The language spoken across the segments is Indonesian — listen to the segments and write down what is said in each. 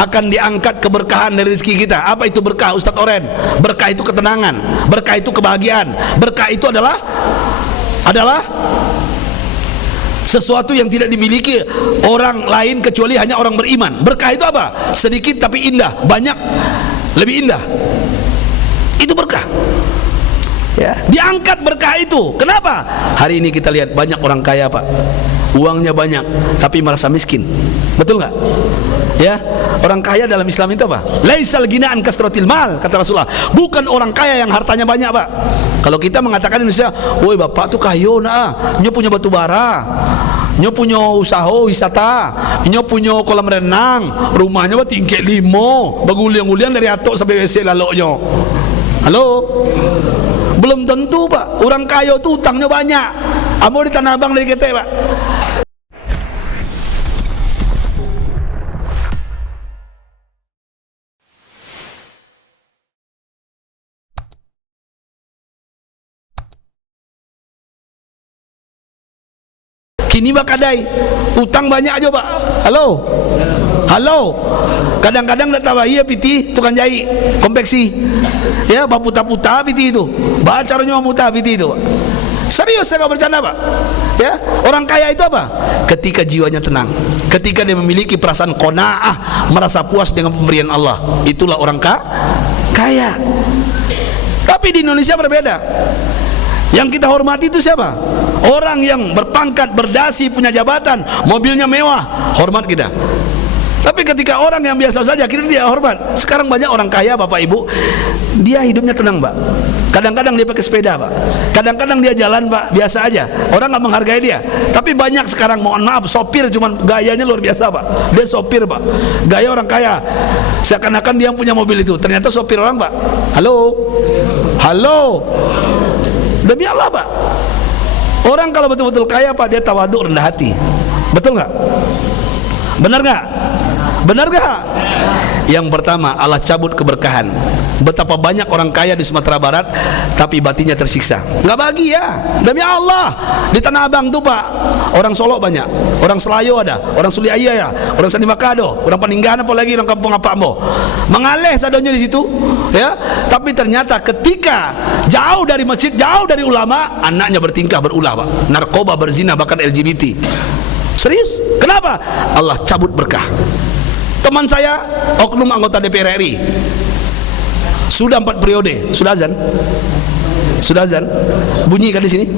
akan diangkat keberkahan dari rezeki kita. Apa itu berkah, Ustadz Oren? Berkah itu ketenangan, berkah itu kebahagiaan, berkah itu adalah sesuatu yang tidak dimiliki orang lain kecuali hanya orang beriman. Berkah itu apa? Sedikit tapi indah, banyak lebih indah. Itu berkah. Ya, diangkat berkah itu. Kenapa? Hari ini kita lihat banyak orang kaya, Pak. Uangnya banyak tapi merasa miskin. Betul nggak? Ya, orang kaya dalam Islam itu apa? Laisal ginaan kasratil mal, kata Rasulullah. Bukan orang kaya yang hartanya banyak, Pak. Kalau kita mengatakan Indonesia, woi bapak tuh kayo nah, nyo punya batu bara, nyo punya usaha wisata, nyo punya kolam renang, rumahnya mah tingkat 5, baguliang-guliang dari atok sampai WC laloknya. Halo? Belum tentu, Pak. Orang kaya tuh utangnya banyak. Amo di Tanah Abang dari kita, Pak. Kini Pak kadai, utang banyak aja, Pak. Halo? Halo? Kadang-kadang tak tahu iya piti tukang jahit konveksi. Ya, baputa-puta piti itu. Bah caranya mamuta piti itu. Serius saya nggak bercanda, Pak. Ya, orang kaya itu apa? Ketika jiwanya tenang, ketika dia memiliki perasaan qanaah, merasa puas dengan pemberian Allah, itulah orang kaya. Tapi di Indonesia berbeda. Yang kita hormati itu siapa? Orang yang berpangkat, berdasi, punya jabatan, mobilnya mewah, hormat kita. Tapi ketika orang yang biasa saja, kita tidak hormat. Sekarang banyak orang kaya, Bapak Ibu, dia hidupnya tenang, Pak. Kadang-kadang dia pakai sepeda, Pak. Kadang-kadang dia jalan, Pak, biasa aja. Orang nggak menghargai dia. Tapi banyak sekarang, mohon maaf, sopir cuman gayanya luar biasa, Pak. Dia sopir, Pak. Gaya orang kaya. Seakan-akan dia yang punya mobil itu. Ternyata sopir orang, Pak. Halo? Halo? Demi Allah, Pak. Orang kalau betul-betul kaya, Pak, dia tawaduk, rendah hati. Betul nggak? Benar nggak? Benar nggak? Yang pertama, Allah cabut keberkahan. Betapa banyak orang kaya di Sumatera Barat tapi batinnya tersiksa, nggak bahagia. Demi Allah, di Tanah Abang tuh, Pak, orang Solo banyak, orang Selayo ada, orang Suliaya ya, orang Sandi Makado, orang Paninggahan, apalagi orang kampung apa Ambo, mengaleh sadonya di situ, ya. Tapi ternyata ketika jauh dari masjid, jauh dari ulama, anaknya bertingkah berulah, Pak, narkoba, berzina, bahkan LGBT. Serius? Kenapa? Allah cabut berkah. Teman saya, oknum anggota DPR RI, sudah 4 periode, sudah azan? Sudah azan? Bunyi kan di sini?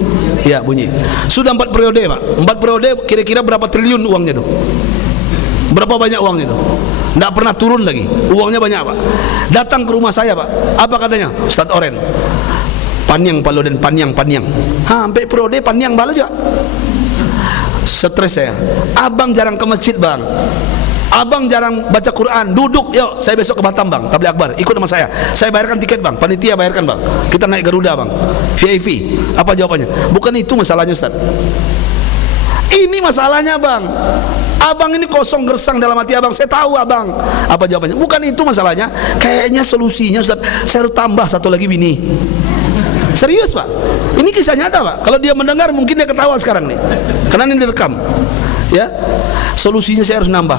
Ya, bunyi. Sudah 4 periode, Pak. 4 periode kira-kira berapa triliun uangnya itu? Berapa banyak uangnya itu? Tidak pernah turun lagi. Uangnya banyak, Pak. Datang ke rumah saya, Pak. Apa katanya? Ustadz Oren, panyang palo dan panyang. Sampai periode panyang balo juga. Stres saya. Abang jarang ke masjid, Bang. Abang jarang baca Quran. Duduk, yuk saya besok ke Batam, Bang, tabligh akbar, ikut sama saya bayarkan tiket, Bang, panitia bayarkan, Bang, kita naik Garuda, Bang, VIP. Apa jawabannya? Bukan itu masalahnya, Ustaz. Ini masalahnya, Bang. Abang ini kosong gersang dalam hati Abang. Saya tahu, Abang. Apa jawabannya? Bukan itu masalahnya. Kayaknya solusinya, Ustaz, saya harus tambah satu lagi bini. Serius, Pak. Ini kisah nyata, Pak. Kalau dia mendengar mungkin dia ketawa sekarang nih, karena ini direkam. Ya, solusinya saya harus nambah.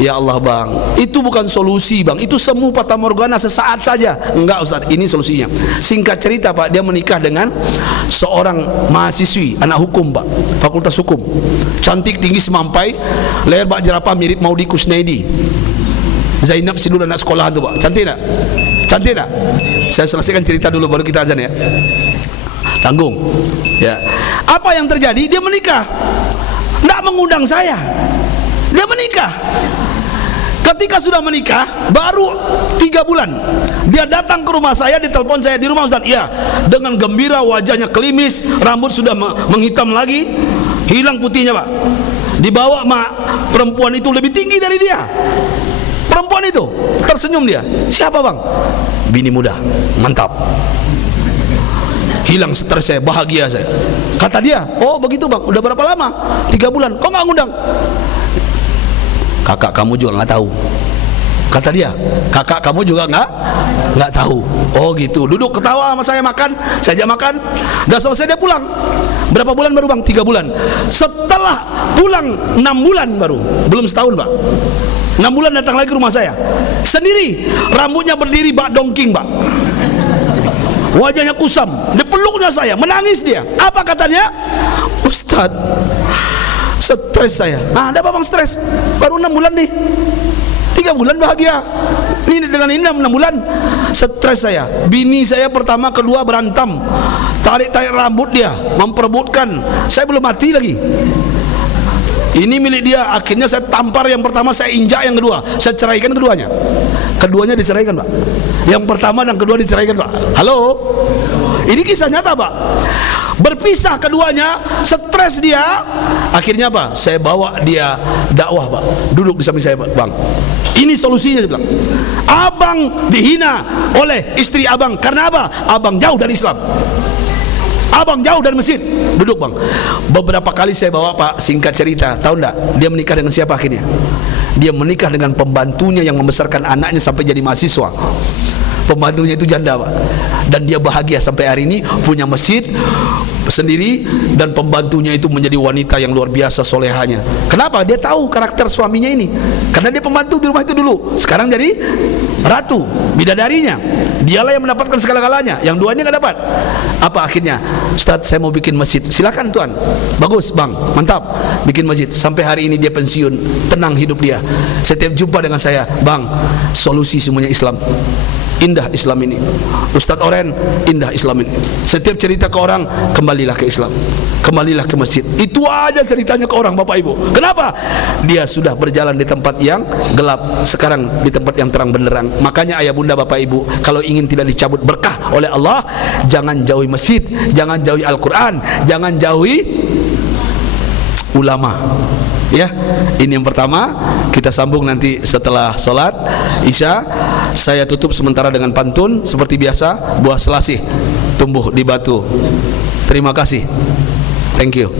Ya Allah, Bang, itu bukan solusi, Bang. Itu semu fata morgana sesaat saja. Enggak, Ustaz, ini solusinya. Singkat cerita, Pak, dia menikah dengan seorang mahasiswi, anak hukum, Pak, fakultas hukum. Cantik, tinggi semampai, leher bak jerapah mirip Maudi Kusnaidi. Zainab Sidul, anak sekolah itu, Pak. Cantik tak? Cantik tak? Saya selesaikan cerita dulu baru kita azan, ya. Tanggung. Ya. Apa yang terjadi? Dia menikah. Tidak mengundang saya. Dia menikah. Ketika sudah menikah, baru 3 bulan, dia datang ke rumah saya, ditelepon saya di rumah, Ustaz. Iya, dengan gembira, wajahnya klimis, rambut sudah menghitam lagi, hilang putihnya, Pak. Dibawa perempuan itu lebih tinggi dari dia. Perempuan itu tersenyum dia. Siapa, Bang? Bini muda, mantap. Hilang stres saya, bahagia saya. Kata dia, oh begitu, Bang, udah berapa lama? 3 bulan, kok nggak ngundang? Kakak kamu juga nggak tahu. Kata dia, kakak kamu juga nggak tahu. Oh gitu. Duduk ketawa sama saya, makan, saya ajak makan. Udah selesai dia pulang. Berapa bulan baru bang? 3 bulan. Setelah pulang 6 bulan baru, belum setahun pak. 6 bulan datang lagi ke rumah saya sendiri, rambutnya berdiri bak dongking pak, wajahnya kusam, dipeluknya saya, menangis dia. Apa katanya? Ustadz, stres saya. Ada apa bang stres? Baru 6 bulan nih, 3 bulan bahagia, ini dengan ini 6 bulan stres saya. Bini saya pertama kedua berantem, tarik-tarik rambut dia, memperebutkan. Saya belum mati lagi, ini milik dia. Akhirnya saya tampar yang pertama, saya injak yang kedua, saya ceraikan keduanya. Keduanya diceraikan pak, yang pertama dan kedua diceraikan pak. Halo, ini kisah nyata pak. Berpisah keduanya, stres dia. Akhirnya apa? Saya bawa dia dakwah pak, duduk di samping saya pak. Bang, ini solusinya, dia bilang. Abang dihina oleh istri abang karena apa? Abang jauh dari Islam, abang jauh dari masjid. Duduk bang. Beberapa kali saya bawa pak, singkat cerita, tahu enggak dia menikah dengan siapa akhirnya? Dia menikah dengan pembantunya yang membesarkan anaknya sampai jadi mahasiswa. Pembantunya itu janda pak, dan dia bahagia sampai hari ini, punya masjid sendiri, dan pembantunya itu menjadi wanita yang luar biasa solehanya. Kenapa? Dia tahu karakter suaminya ini, karena dia pembantu di rumah itu dulu, sekarang jadi ratu, bidadarinya. Dialah yang mendapatkan segala-galanya, yang dua ini nggak dapat. Apa akhirnya? Ustadz, saya mau bikin masjid. Silakan tuan, bagus bang, mantap, bikin masjid. Sampai hari ini dia pensiun, tenang hidup dia. Setiap jumpa dengan saya, bang, solusi semuanya Islam. Indah Islam ini, Ustadz Oren, indah Islam ini. Setiap cerita ke orang, kembalilah ke Islam, kembalilah ke masjid. Itu aja ceritanya ke orang bapak ibu. Kenapa? Dia sudah berjalan di tempat yang gelap, sekarang di tempat yang terang benderang. Makanya ayah bunda bapak ibu, kalau ingin tidak dicabut berkah oleh Allah, jangan jauhi masjid, jangan jauhi Al-Quran, jangan jauhi ulama. Ya, ini yang pertama. Kita sambung nanti setelah sholat Isya. Saya tutup sementara dengan pantun seperti biasa. Buah selasih tumbuh di batu. Terima kasih. Thank you.